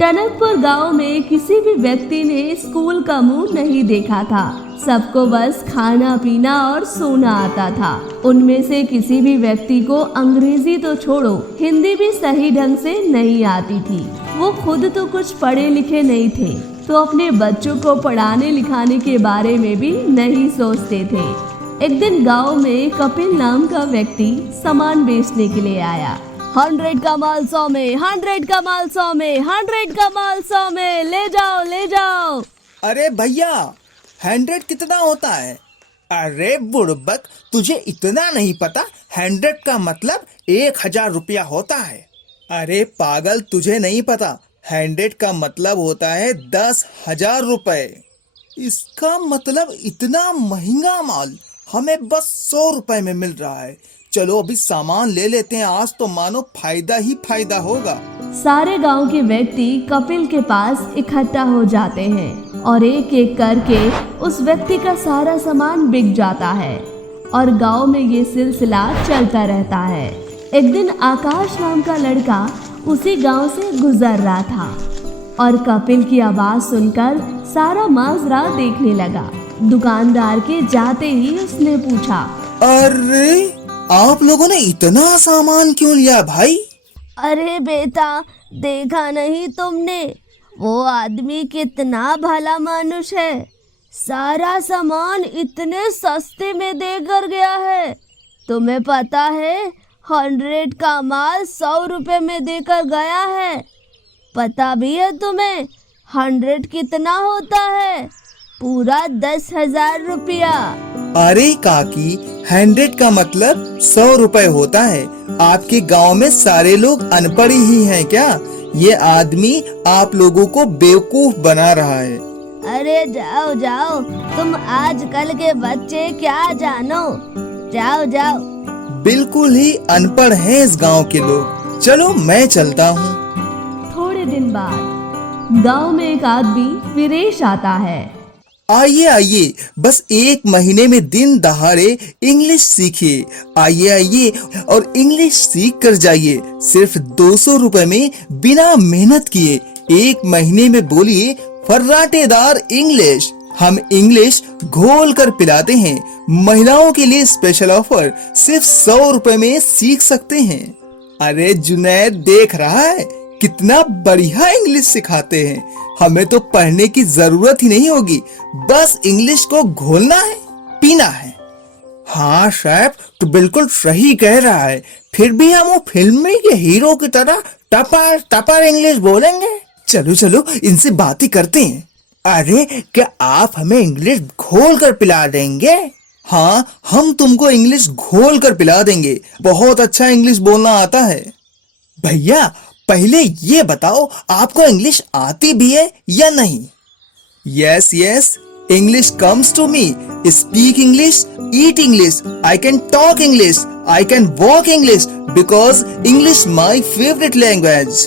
टनकपुर गांव में किसी भी व्यक्ति ने स्कूल का मुंह नहीं देखा था। सबको बस खाना पीना और सोना आता था। उनमें से किसी भी व्यक्ति को अंग्रेजी तो छोड़ो, हिंदी भी सही ढंग से नहीं आती थी। वो खुद तो कुछ पढ़े लिखे नहीं थे, तो अपने बच्चों को पढ़ाने लिखाने के बारे में भी नहीं सोचते थे। एक दिन गांव में कपिल नाम का व्यक्ति सामान बेचने के लिए आया। 100 का माल 100 में, 100 का माल 100 में, 100 का माल 100 में, ले जाओ ले जाओ। अरे भैया, 100 कितना होता है? अरे बुड़बक, तुझे इतना नहीं पता? 100 का मतलब 1000 रुपया होता है। अरे पागल, तुझे नहीं पता? 100 का मतलब होता है 10,000 रुपए। इसका मतलब इतना महंगा माल हमें बस 100 रुपए में मिल रहा है। चलो अभी सामान ले लेते हैं, आज तो मानो फायदा ही फायदा होगा। सारे गांव के व्यक्ति कपिल के पास इकट्ठा हो जाते हैं और एक एक करके उस व्यक्ति का सारा सामान बिक जाता है और गांव में ये सिलसिला चलता रहता है। एक दिन आकाश नाम का लड़का उसी गांव से गुजर रहा था और कपिल की आवाज सुनकर सारा माजरा देखने लगा। दुकानदार के जाते ही उसने पूछा, अरे आप लोगों ने इतना सामान क्यों लिया भाई? अरे बेटा, देखा नहीं तुमने? वो आदमी कितना भला मानुष है, सारा सामान इतने सस्ते में देकर गया है। तुम्हें पता है 100 का माल 100 रुपए में देकर गया है। पता भी है तुम्हें 100 कितना होता है? पूरा 10,000 रुपया। अरे काकी, 100 का मतलब 100 रुपए होता है। आपके गांव में सारे लोग अनपढ़ ही हैं क्या? ये आदमी आप लोगों को बेवकूफ बना रहा है। अरे जाओ जाओ, तुम आजकल के बच्चे क्या जानो। जाओ जाओ। बिल्कुल ही अनपढ़ हैं इस गांव के लोग। चलो मैं चलता हूँ। थोड़े दिन बाद गांव में एक आदमी वीरेश आता है। आइए आइए, बस 1 महीने में दिन दहाड़े इंग्लिश सीखिए। आइए आइए और इंग्लिश सीख कर जाइए। सिर्फ 200 रुपए में बिना मेहनत किए 1 महीने में बोलिए फर्राटेदार इंग्लिश। हम इंग्लिश घोल कर पिलाते हैं। महिलाओं के लिए स्पेशल ऑफर, सिर्फ 100 रुपए में सीख सकते हैं। अरे जुनैद, देख रहा है कितना बढ़िया इंग्लिश सिखाते हैं। हमें तो पढ़ने की जरूरत ही नहीं होगी, बस इंग्लिश को घोलना है, पीना है। हाँ साहब, तो बिल्कुल सही कह रहा है। फिर भी हम वो फिल्मी के हीरो की तरह टपर टपर इंग्लिश बोलेंगे। चलो चलो, इनसे बातें करते हैं। अरे क्या आप हमें इंग्लिश घोल कर पिला देंगे? हाँ, हम तुमको इंग्लिश घोल कर पिला देंगे। बहुत अच्छा इंग्लिश बोलना आता है। भैया पहले ये बताओ, आपको इंग्लिश आती भी है या नहीं? Yes yes, English comes to me. Speak English, eat English, I can talk English, I can walk English, because English my favourite language.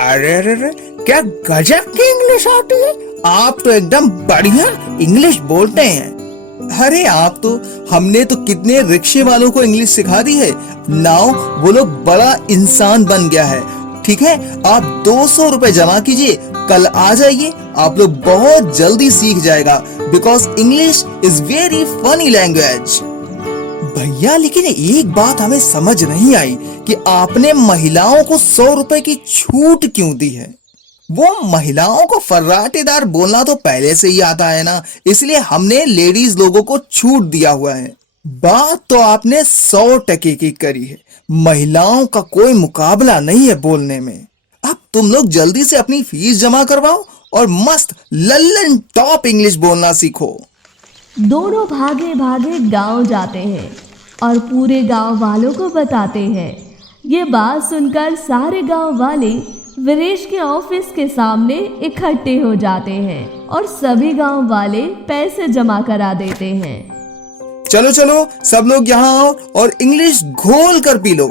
अरे अरे, क्या गजब की इंग्लिश आती है। आप तो एकदम बढ़िया इंग्लिश बोलते हैं। अरे आप तो, हमने तो कितने रिक्शे वालों को इंग्लिश सिखा दी है। नाउ वो लोग बड़ा इंसान बन गया है। ठीक है, आप 200 रुपए जमा कीजिए, कल आ जाइए। आप लोग बहुत जल्दी सीख जाएगा, because English is very funny language. भैया लेकिन एक बात हमें समझ नहीं आई कि आपने महिलाओं को 100 रुपए की छूट क्यों दी है? वो महिलाओं को फर्राटेदार बोलना तो पहले से ही आता है ना, इसलिए हमने लेडीज लोगों को छूट दिया हुआ है। बात तो आपने 100% की करी है। महिलाओं का कोई मुकाबला नहीं है बोलने में। अब तुम लोग जल्दी से अपनी फीस जमा करवाओ और मस्त लल्लन टॉप इंग्लिश बोलना सीखो। दोनों भागे भागे गांव जाते हैं और पूरे गांव वालों को बताते हैं। ये बात सुनकर सारे गांव वाले वीरेश के ऑफिस के सामने इकट्ठे हो जाते हैं और सभी गांव वाले पैसे जमा करा देते हैं। चलो चलो, सब लोग यहाँ आओ और इंग्लिश घोल कर पी लो।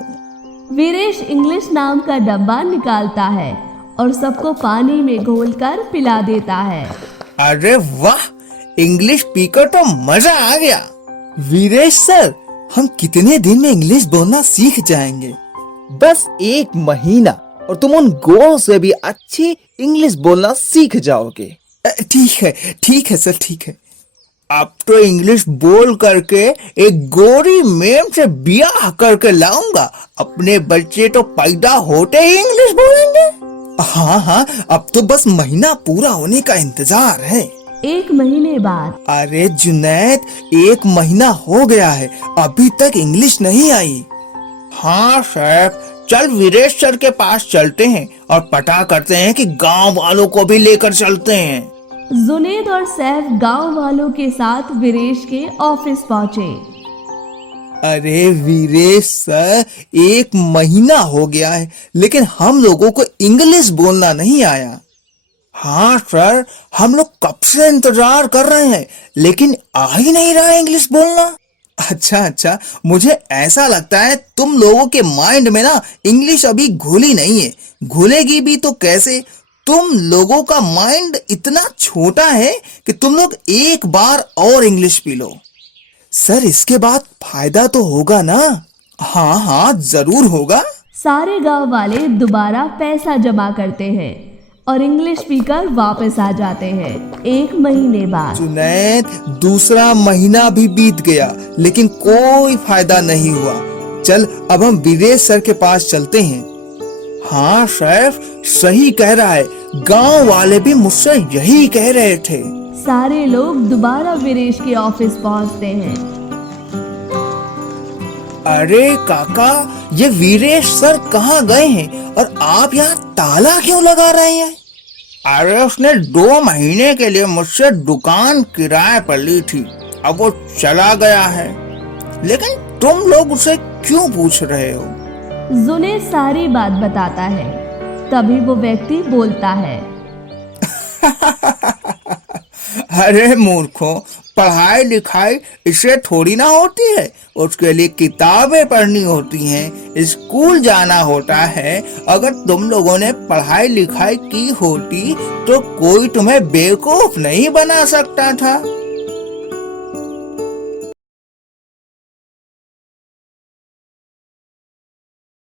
वीरेश इंग्लिश नाम का डब्बा निकालता है और सबको पानी में घोल कर पिला देता है। अरे वाह, इंग्लिश पीकर तो मजा आ गया। वीरेश सर, हम कितने दिन में इंग्लिश बोलना सीख जाएंगे? बस 1 महीना और तुम उन गोल से भी अच्छी इंग्लिश बोलना सीख जाओगे। ठीक है सर, ठीक है। अब तो इंग्लिश बोल करके एक गोरी मेम से ब्याह करके लाऊंगा। अपने बच्चे तो पैदा होते ही इंग्लिश बोलेंगे। हाँ हाँ, अब तो बस महीना पूरा होने का इंतजार है। 1 महीने बाद। अरे जुनैद, 1 महीना हो गया है, अभी तक इंग्लिश नहीं आई। हाँ सर, चल वीरेश सर के पास चलते हैं और पता करते हैं कि गांव वालों को भी लेकर चलते हैं। जुनैद और सैफ गांव वालों के साथ वीरेश के ऑफिस पहुंचे। अरे वीरेश सर, 1 महीना हो गया है, लेकिन हम लोगों को इंग्लिश बोलना नहीं आया। हाँ सर, हम लोग कब से इंतजार कर रहे हैं, लेकिन आ ही नहीं रहा है इंग्लिश बोलना। अच्छा, मुझे ऐसा लगता है तुम लोगों के माइंड में ना इंग्लिश अभी घुली नहीं है। घुलेगी भी तो कैसे? तुम लोगों का माइंड इतना छोटा है कि तुम लोग एक बार और इंग्लिश पी लो। सर, इसके बाद फायदा तो होगा ना? हाँ, जरूर होगा। सारे गांव वाले दोबारा पैसा जमा करते हैं और इंग्लिश स्पीकर वापस आ जाते हैं। 1 महीने बाद। जुनैद, दूसरा महीना भी बीत गया, लेकिन कोई फायदा नहीं हुआ। चल अब हम वीरेश सर के पास चलते हैं। हाँ सैफ, सही कह रहा है, गांव वाले भी मुझसे यही कह रहे थे। सारे लोग दोबारा वीरेश के ऑफिस पहुंचते हैं। अरे काका, ये वीरेश सर कहाँ गए हैं और आप यहाँ ताला क्यों लगा रहे हैं? अरे उसने 2 महीने के लिए मुझसे दुकान किराए पर ली थी, अब वो चला गया है। लेकिन तुम लोग उसे क्यों पूछ रहे हो? जुनैद सारी बात बताता है। तभी वो व्यक्ति बोलता है। अरे मूर्खों, पढ़ाई लिखाई इससे थोड़ी ना होती है, उसके लिए किताबें पढ़नी होती हैं, स्कूल जाना होता है। अगर तुम लोगों ने पढ़ाई लिखाई की होती तो कोई तुम्हें बेवकूफ नहीं बना सकता था।